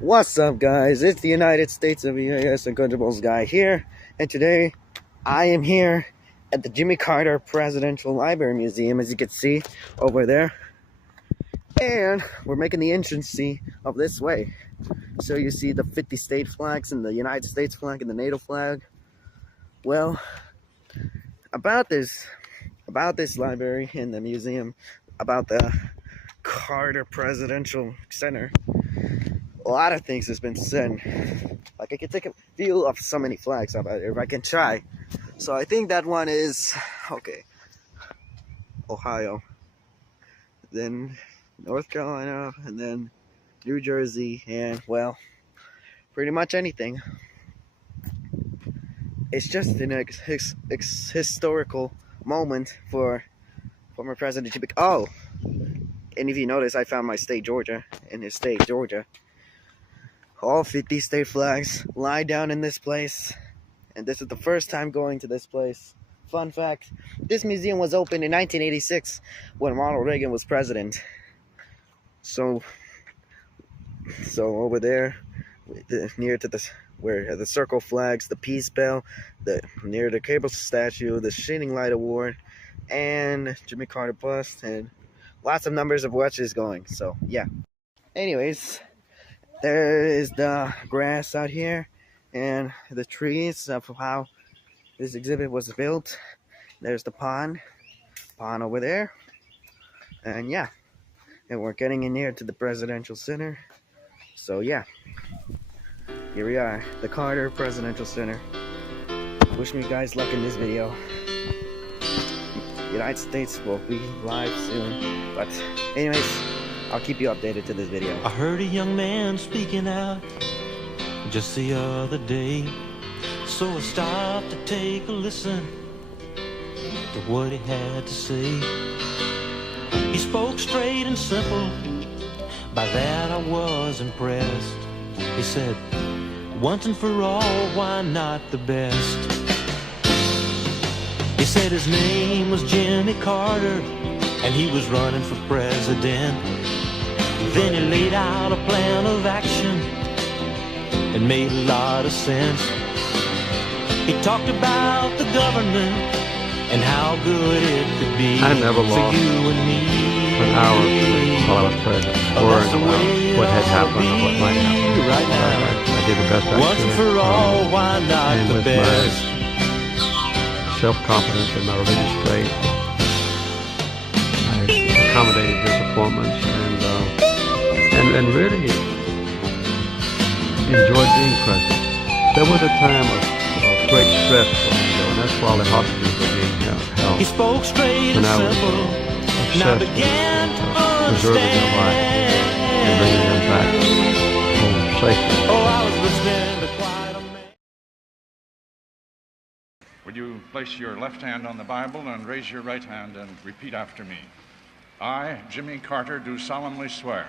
What's up, guys? It's the United States of U.S. Uncountable guy here, and today I am here at the Jimmy Carter Presidential Library Museum, as you can see over there, and we're making the entrance of this way. So you see the 50 state flags and the United States flag and the NATO flag. Well, about this library and the museum, about the Carter Presidential Center, a lot of things has been said. Like, I can take a view of so many flags about it if I can try. So I think that one is okay. Ohio, then North Carolina, and then New Jersey, and well, pretty much anything. It's just an historical moment for former President Jimmy. Oh, and if you notice, I found my state, Georgia, in his state, Georgia. All 50 state flags lie down in this place, and this is the first time going to this place. Fun fact, this museum was opened in 1986 when Ronald Reagan was president. So over there, near to where the circle flags, the peace bell, near the cable statue, the Shining Light Award, and Jimmy Carter bust, and lots of numbers of watches going. So yeah. Anyways, there is the grass out here and the trees of how this exhibit was built. There's the pond over there, and yeah, and we're getting in here to the Presidential Center. So yeah, here we are, the Carter Presidential Center. Wish me guys luck in this video. United States will be live soon, but anyways, I'll keep you updated to this video. I heard a young man speaking out just the other day, so I stopped to take a listen to what he had to say. He spoke straight and simple, by that I was impressed. He said, once and for all, why not the best? He said his name was Jimmy Carter, and he was running for president. Then he laid out a plan of action. It made a lot of sense. He talked about the government and how good it could be. I never lost for you and me. an hour while I was president, worrying about what had happened or what might happen. Right now. I did the best I could. Once for all, why not and the with best? my self-confidence in my religious faith, I accommodated disappointments and really enjoyed being president. There was a time of great stress for me, though, and that's while the hostages were being held. He spoke straight and simple. Now began to preserving their life and bringing them back home safely. Oh, I was listening to quite a man. Would you place your left hand on the Bible and raise your right hand and repeat after me? I, Jimmy Carter, do solemnly swear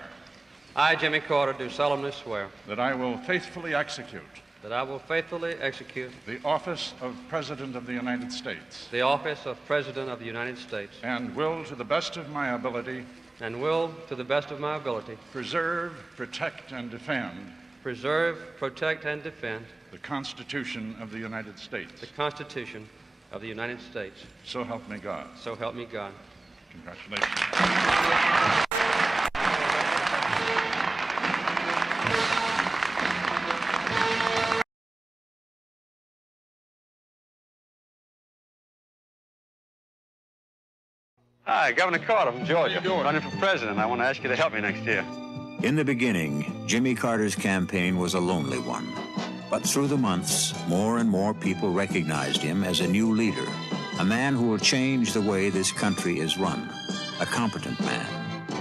I, Jimmy Carter, do solemnly swear that I will faithfully execute that I will faithfully execute the office of President of the United States the office of President of the United States and will, to the best of my ability, and will, to the best of my ability, preserve, protect, and defend preserve, protect, and defend the Constitution of the United States. the Constitution of the United States. So help me God. So help me God. Congratulations. Hi, Governor Carter from Georgia. Running for president. I want to ask you to help me next year. In the beginning, Jimmy Carter's campaign was a lonely one. But through the months, more and more people recognized him as a new leader, a man who will change the way this country is run, a competent man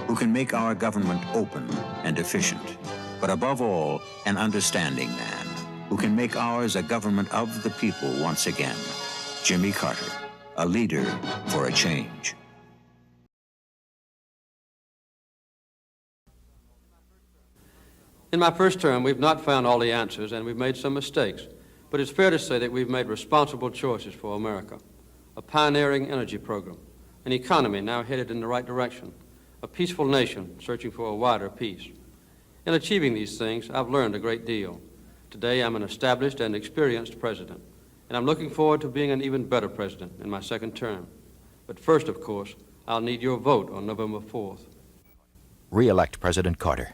who can make our government open and efficient, but above all, an understanding man who can make ours a government of the people once again. Jimmy Carter, a leader for a change. In my first term, we've not found all the answers, and we've made some mistakes. But it's fair to say that we've made responsible choices for America. A pioneering energy program, an economy now headed in the right direction, a peaceful nation searching for a wider peace. In achieving these things, I've learned a great deal. Today, I'm an established and experienced president, and I'm looking forward to being an even better president in my second term. But first, of course, I'll need your vote on November 4th. Re-elect President Carter.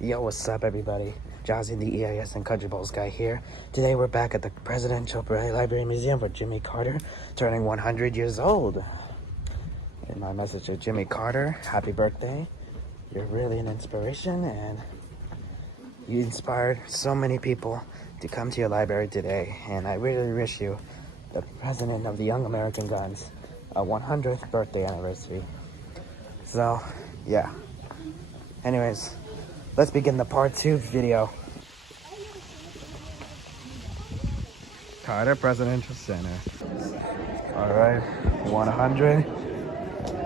Yo, what's up, everybody? Jazzy, the EIS Uncounturables guy here. Today we're back at the Presidential Library Museum for Jimmy Carter, turning 100 years old. And my message to Jimmy Carter, happy birthday. You're really an inspiration, and you inspired so many people to come to your library today. And I really wish you, the president of the Young American Guns, a 100th birthday anniversary. So, yeah. Anyways, let's begin the part 2 video. Carter Presidential Center. Alright, 100.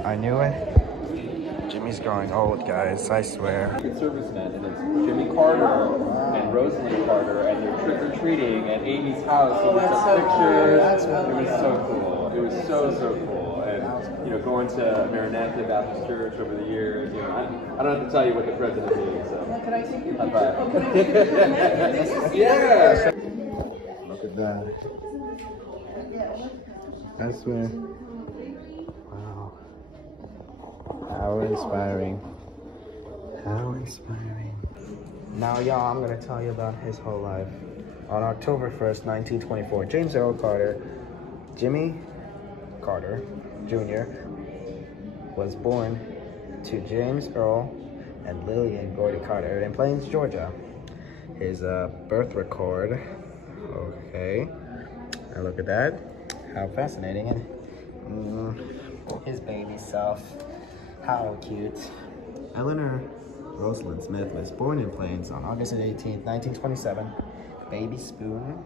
I knew it. Jimmy's growing old, guys, I swear. Servicemen, and it's Jimmy Carter and Rosalind Carter, and they're trick-or-treating at Amy's house. So we took pictures. It was so cool. It was so cool. And, you know, going to Maranatha Baptist Church over the years, you know, I don't have to tell you what the president means, so. Can I take your picture? Yeah! Look at that. I swear. Wow. How inspiring. How inspiring. Now, y'all, I'm going to tell you about his whole life. On October 1st, 1924, James Earl Carter, Jimmy Carter Jr. was born to James Earl and Lillian Gordy Carter in Plains, Georgia. His birth record. Okay. Now look at that. How fascinating. And his baby self. How cute. Eleanor Rosalind Smith was born in Plains on August 18th, 1927. Baby spoon.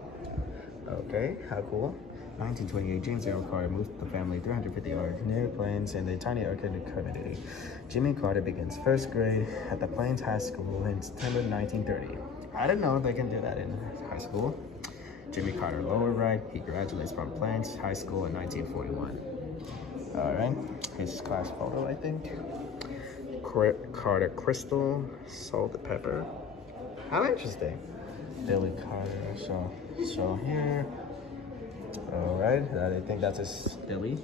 Okay, how cool. 1928, James Earl Carter moved the family 350 yards near Plains in the tiny Arctic community. Jimmy Carter begins first grade at the Plains High School in September 1930. I didn't know they can do that in high school. Jimmy Carter, lower right, he graduates from Plains High School in 1941. All right, his class photo, I think. Carter Crystal, salt and pepper. How interesting. Billy Carter, so here. All right, I think that's his Billy.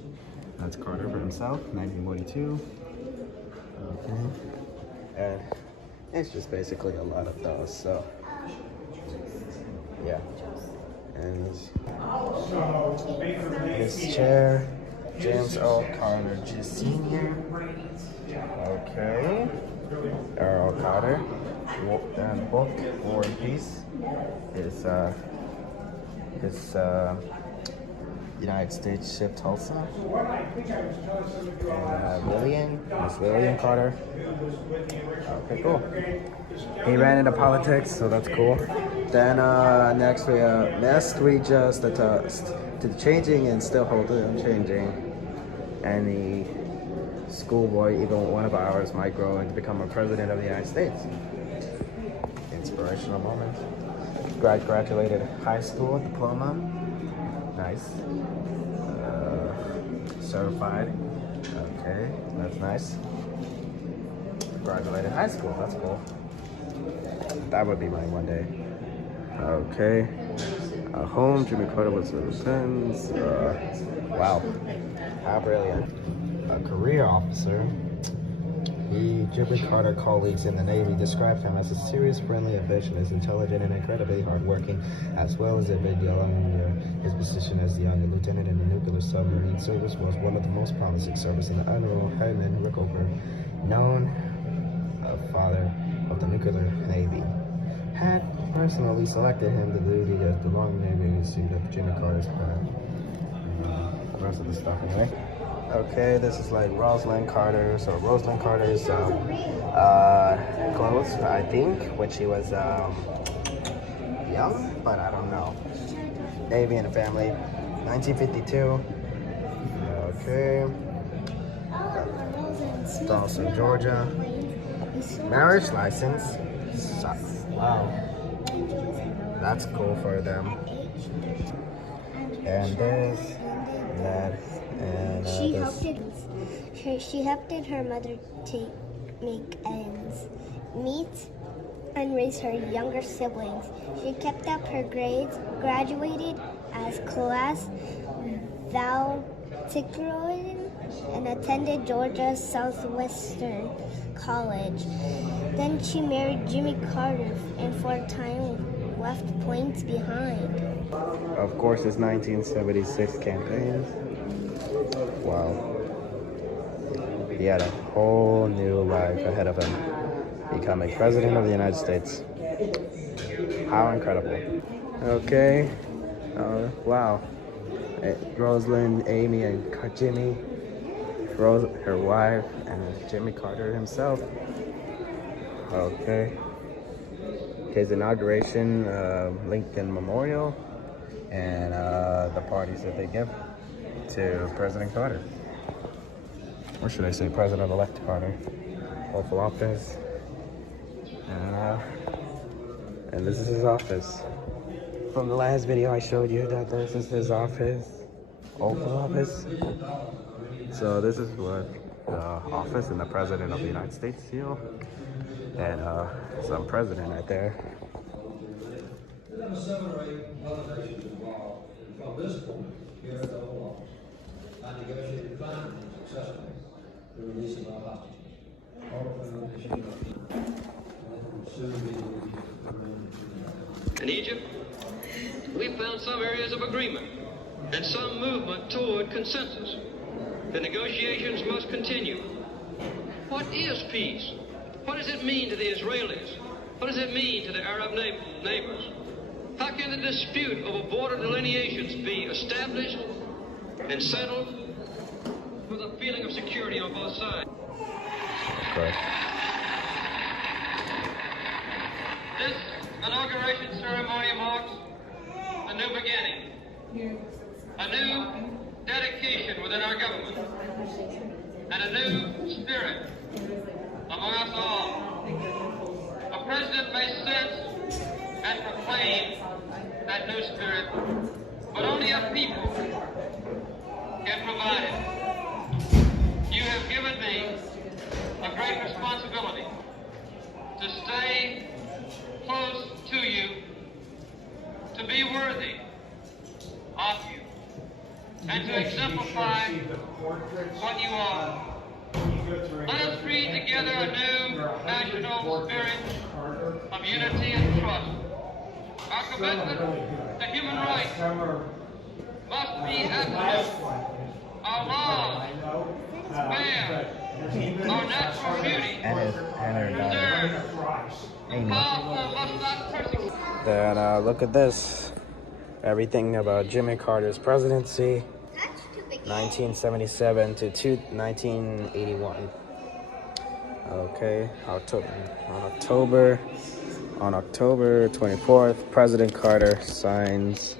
That's Carter for himself, 1942. Okay, and it's just basically a lot of those, so yeah. And his chair, James Earl Carter Sr. Okay, Earl Carter, book War and Peace. His United States ship Tulsa. And Miss Lillian Carter. Okay, cool. He ran into politics, so that's cool. Then next we just attest to the changing and still hold it unchanging. Any schoolboy, even one of ours, might grow and become a president of the United States. Inspirational moment. Graduated high school diploma. Nice. Certified. Okay, that's nice. Graduated high school, that's cool. That would be mine one day. Okay. Home, Jimmy Carter was with his friends. Wow. How brilliant. A career officer. Jimmy Carter colleagues in the Navy described him as a serious, friendly, ambitious, intelligent, and incredibly hardworking, as well as a big young. His position as the young lieutenant in the nuclear submarine service was one of the most promising service in the Admiral Herman Rickover, known father of the nuclear Navy, had personally selected him to duty as the long Navy suit of Jimmy Carter's plan. The rest of the stuff anyway. Okay, this is like Rosalind Carter. So Rosalind Carter's clothes, I think, when she was young, but I don't know. Navy and family, 1952. Okay. Dawson, Georgia. Marriage license. Wow. That's cool for them. And this, and that. And, she helped her mother to make ends meet and raise her younger siblings. She kept up her grades, graduated as class valedictorian, and attended Georgia Southwestern College. Then she married Jimmy Carter and for a time left points behind. Of course, his 1976 campaign. Wow. He had a whole new life ahead of him, becoming President of the United States. How incredible. Okay. Wow. Rosalind, Amy, and Jimmy, her wife, and Jimmy Carter himself. Okay. His inauguration, Lincoln Memorial, and the parties that they give to President Carter. Or should I say President-elect Carter. Oval office. And this is his office. From the last video I showed you that this is his office. Oval office. So this is what the office and the President of the United States seal. And some president right there. In Egypt, we found some areas of agreement and some movement toward consensus. The negotiations must continue. What is peace? What does it mean to the Israelis? What does it mean to the Arab neighbors? How can the dispute over border delineations be established and settled with a feeling of security on both sides? Correct. This inauguration ceremony marks a new beginning, a new dedication within our government, and a new spirit among us all. A president may sense and proclaim that new spirit, but only a people can provide it. You have given me a great responsibility to stay close to you, to be worthy of you, and to exemplify what you are. Let us create together a new national spirit of unity and trust. Our commitment to human rights must be absolute. Our laws, fair, our natural beauty, preserved. The powerful must not persecute. Then look at this. Everything about Jimmy Carter's presidency. 1977 to 1981. Okay, on October 24th, President Carter signs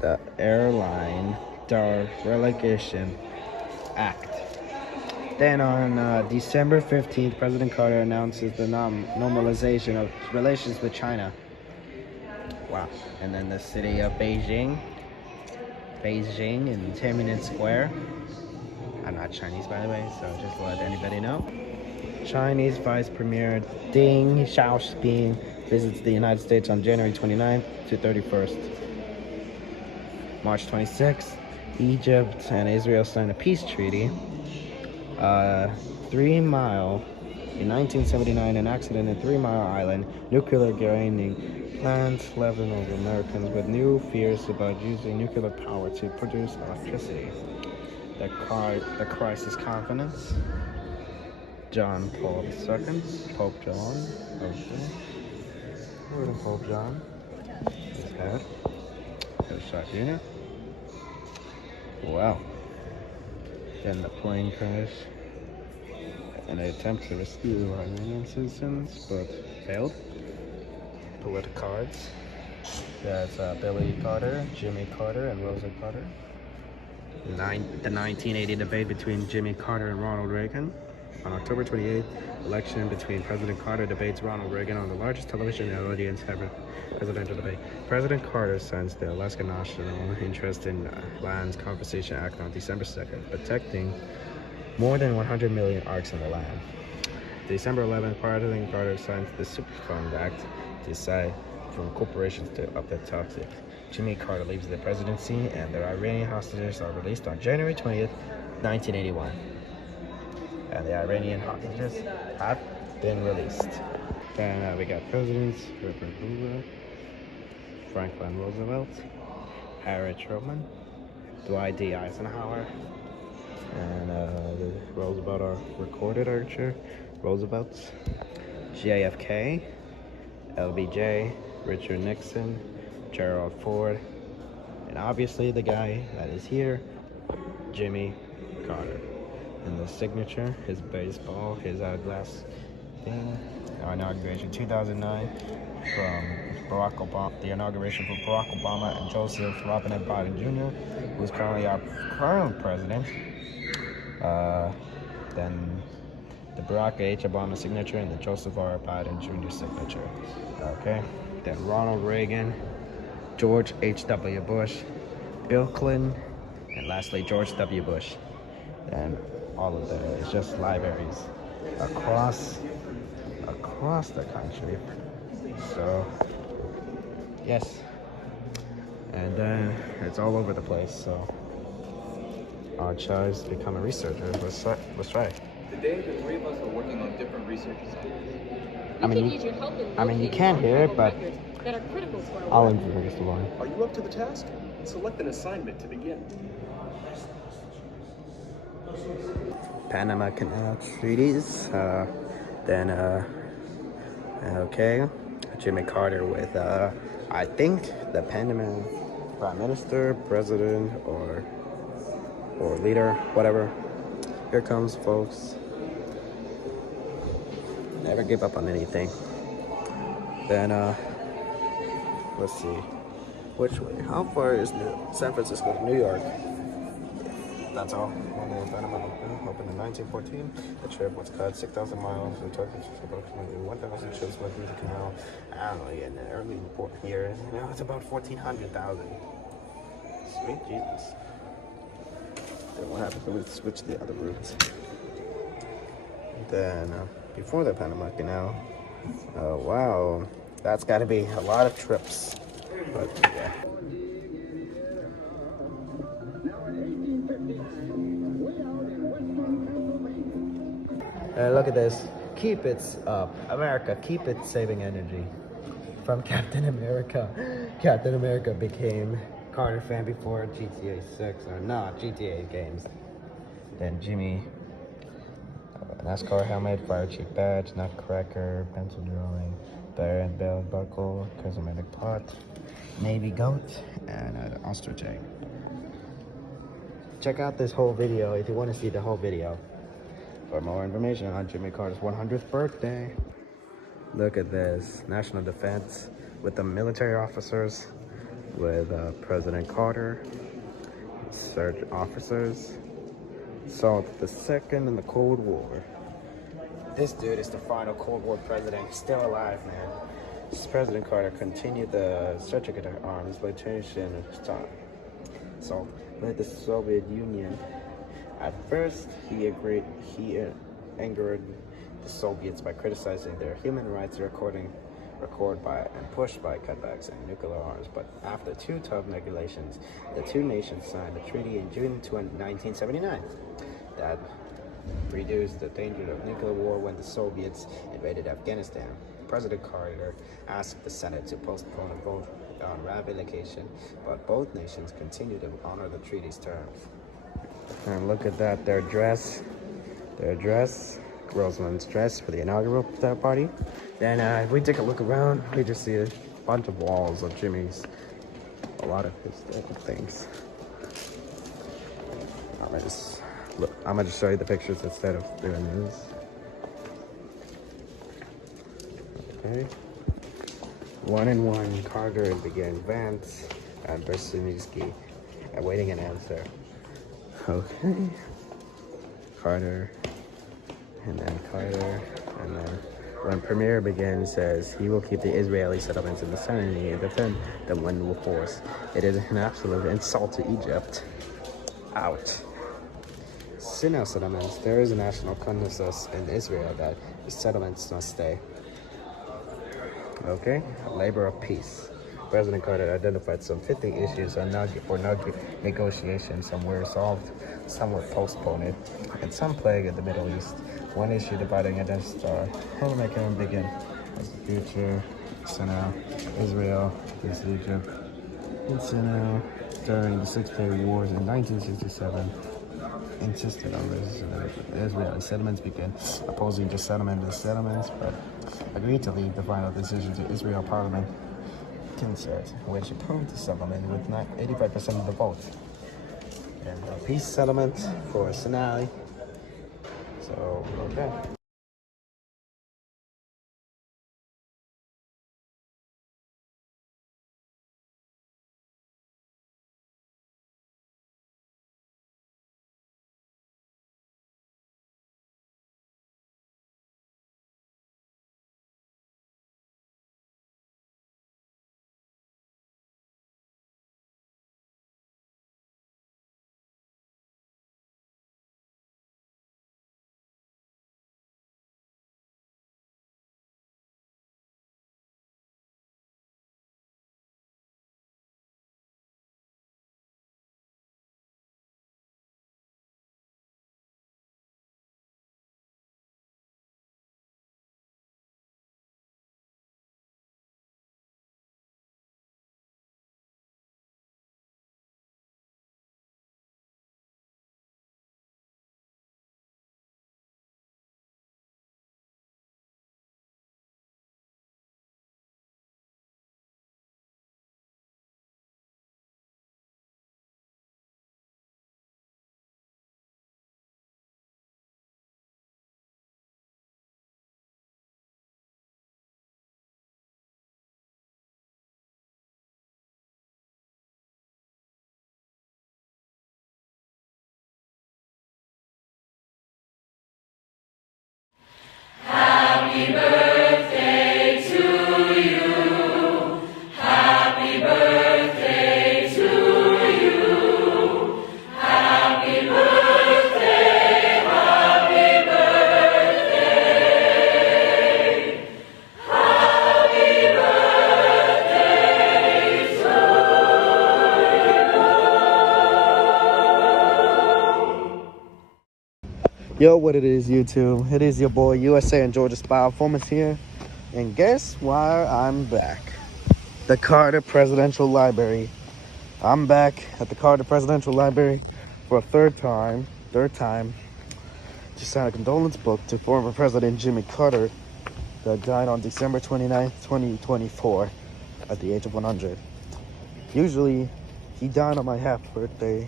the Airline Deregulation Act. Then on December 15th, President Carter announces the normalization of relations with China. Wow. And then the city of Beijing in Tiananmen Square. I'm not Chinese, by the way, so just to let anybody know. Chinese Vice Premier Deng Xiaoping visits the United States on January 29th to 31st. March 26th, Egypt and Israel sign a peace treaty. 3 Mile. In 1979, an accident in 3 Mile Island, nuclear grinding plants left over Americans with new fears about using nuclear power to produce electricity. The crisis confidence. John Paul II, Pope John. Okay. Where's the Pope John? His head. Gerald Ford Jr. Wow. Then the plane crash. An attempt to rescue the Iranian citizens, but failed. Political cards. That's Billy Carter, Jimmy Carter, and Rosa Carter. The 1980 debate between Jimmy Carter and Ronald Reagan. On October 28th, election between President Carter debates Ronald Reagan on the largest television audience ever presidential debate. President Carter signs the Alaska National Interest in Lands Conservation Act on December 2nd, protecting more than 100 million acres in the land. December 11th, President Carter signs the Superfund Act to decide from corporations to up the toxic. Jimmy Carter leaves the presidency, and the Iranian hostages are released on January 20th, 1981. And the Iranian hostages have been released. Then we got presidents: Herbert Hoover, Franklin Roosevelt, Harry Truman, Dwight D. Eisenhower, and the Roosevelt are recorded archer, Roosevelt's, JFK, LBJ, Richard Nixon, Gerald Ford, and obviously the guy that is here, Jimmy Carter. And the signature, his baseball, his hourglass thing, our inauguration 2009 from Barack Obama, the inauguration for Barack Obama and Joseph Robinette Biden Jr., who is currently our current president. Then the Barack H. Obama signature and the Joseph R. Biden Jr. signature. Okay. Then Ronald Reagan, George H.W. Bush, Bill Clinton, and lastly George W. Bush. And all of that is just libraries across the country. So yes, and then it's all over the place. So our choice to become a researcher. Let's try. Today, the three of us are working on different research assignments. I mean, you can't hear it, but that are critical to our I'll work. introduce the line. Are you up to the task? Select an assignment to begin. Panama Canal treaties. Okay, Jimmy Carter with I think the Panama Prime Minister, President, or leader, whatever. Here comes, folks. Never give up on anything. Then let's see, which way? How far is San Francisco to New York? That's all. Panama opened in 1914. The trip was cut 6,000 miles. We took approximately 1,000 ships went through the canal. I don't know, in the early years. Now it's about 1,400,000. Sweet Jesus. Then what happens when we switch the other routes? Then before the Panama Canal, wow, that's got to be a lot of trips. But yeah. Look at this. Keep it up. America, keep it saving energy. From Captain America. Captain America became Carter fan before GTA 6, or not, GTA games. Then Jimmy, NASCAR helmet, fire chief badge, nutcracker, pencil drawing, bear and belt buckle, charismatic pot, Navy goat, and an ostrich egg. Check out this whole video if you want to see the whole video for more information on Jimmy Carter's 100th birthday. Look at this, national defense with the military officers, with President Carter, search officers, Salt II in the Cold War. This dude is the final Cold War president, still alive, man. This President Carter continued the strategic arms exploitation so with the Soviet Union. At first, he angered the Soviets by criticizing their human rights and pushed by cutbacks in nuclear arms. But after two tough negotiations, the two nations signed a treaty in June 1979 that reduced the danger of nuclear war when the Soviets invaded Afghanistan. President Carter asked the Senate to postpone a vote on ratification, but both nations continued to honor the treaty's terms. And look at that, their dress, Rosalind's dress for the inaugural party. Then if we take a look around, we just see a bunch of walls of Jimmy's, a lot of historical things. I'm gonna just show you the pictures instead of doing this. Okay. 1-1, Carter began Vance and Bersinski awaiting an answer. Okay. Carter, and then when Premier begins, says he will keep the Israeli settlements in the vicinity and defend them when with force. It is an absolute insult to Egypt. Out. Sinai settlements, there is a national consensus in Israel that the settlements must stay. Okay, labor of peace. President Carter identified some 50 issues for negotiation. Some were resolved, some were postponed, and some plague in the Middle East. One issue dividing against Holocaust begin as the future, Sinai, Israel, East Egypt, and Sinai during the Six-Day Wars in 1967. Insisted on this. Israeli settlements began opposing the settlement of the settlements, but agreed to leave the final decision to Israel Parliament Knesset, which approved the settlement with 85% of the vote. And a peace settlement for Sinai. So, okay. Happy birthday to you. Happy birthday to you. Happy birthday, happy birthday. Happy birthday to you. Yo, what it is, YouTube? It is your boy USA and Georgia Spy Performance here. And guess why I'm back? The Carter Presidential Library. I'm back at the Carter Presidential Library for a third time to sign a condolence book to former President Jimmy Carter that died on December 29th, 2024 at the age of 100. Usually, he died on my half birthday,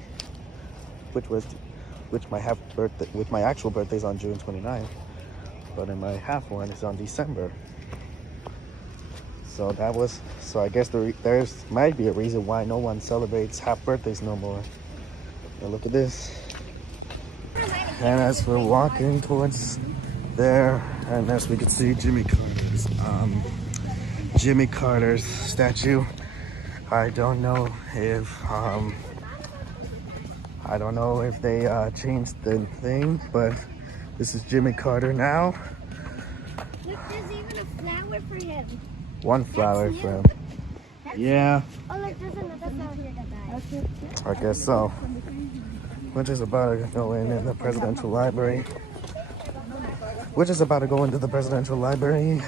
which my actual birthday is on June 29th, but in my half one is on December. So I guess there's might be a reason why no one celebrates half birthdays no more. Now look at this. And as we're walking towards there, and as we can see Jimmy Carter's statue. I don't know if they changed the thing, but this is Jimmy Carter now. Look, there's even a flower for him. One flower for him. Yeah. Oh, look, there's another flower here. I guess so. which is about to go in the presidential library. Which is about to go into the presidential library.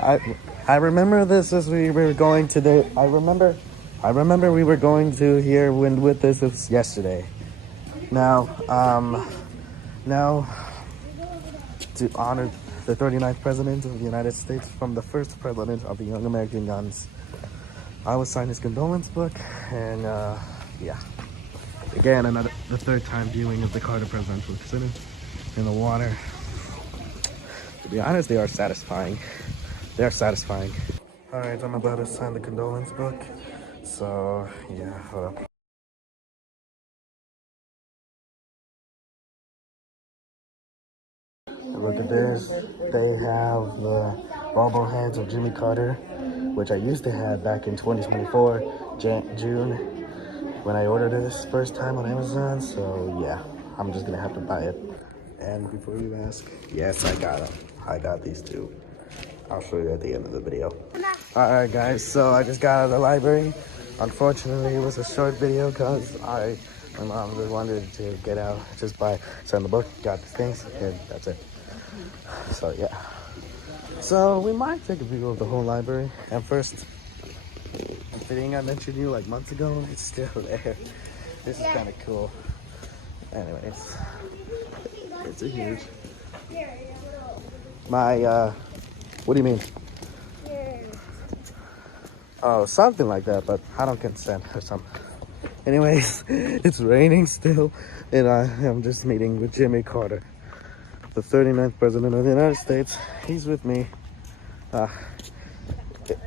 I remember this as we were going to the. I remember we were going to here with this was yesterday. Now to honor the 39th president of the United States from the first president of the Young American Guns, I will sign his condolence book, and yeah. Again, the third time viewing of the Carter presidential center in the water. To be honest, they are satisfying. They are satisfying. All right, I'm about to sign the condolence book. So yeah, hold up. Look at this. They have the bobbleheads of Jimmy Carter, which I used to have back in 2024, June, when I ordered this first time on Amazon. So yeah, I'm just gonna have to buy it. And before you ask, yes, I got them. I got these two. I'll show you at the end of the video. Alright guys, so I just got out of the library. Unfortunately, it was a short video because my mom just wanted to get out just by signing the book, got the things, and that's it. So yeah. So we might take a view of the whole library. And first, the thing I mentioned you like months ago, it's still there. This is kind of cool. Anyways, it's a huge. What do you mean? Oh, something like that, but I don't consent or something. Anyways, it's raining still, and I am just meeting with Jimmy Carter, the 39th president of the United States. He's with me.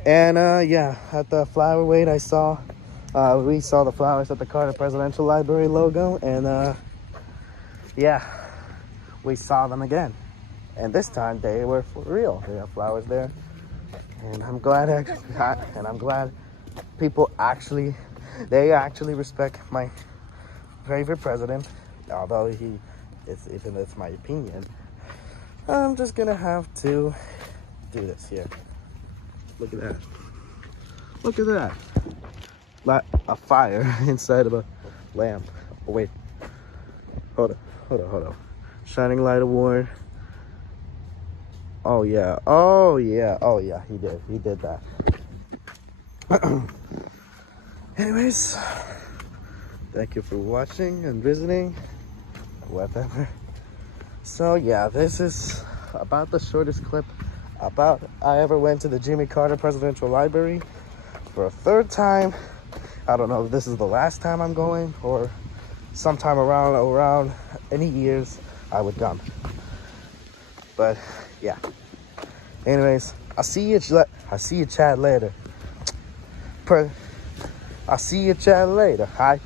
Yeah, at the flower wait we saw the flowers at the Carter Presidential Library logo, and yeah, we saw them again. And this time they were for real. They have flowers there. And I'm glad people actually respect my favorite president, although even it's my opinion. I'm just gonna have to do this here. Look at that. Look at that. Like a fire inside of a lamp. Oh wait. Hold on. Shining Light Award. Oh yeah, he did that. Anyways, thank you for watching and visiting, whatever. So yeah, this is about the shortest clip about I ever went to the Jimmy Carter Presidential Library for a third time. I don't know if this is the last time I'm going or sometime around any years I would come. But yeah. Anyways, I'll see you chat later. I'll see you chat later. Hi.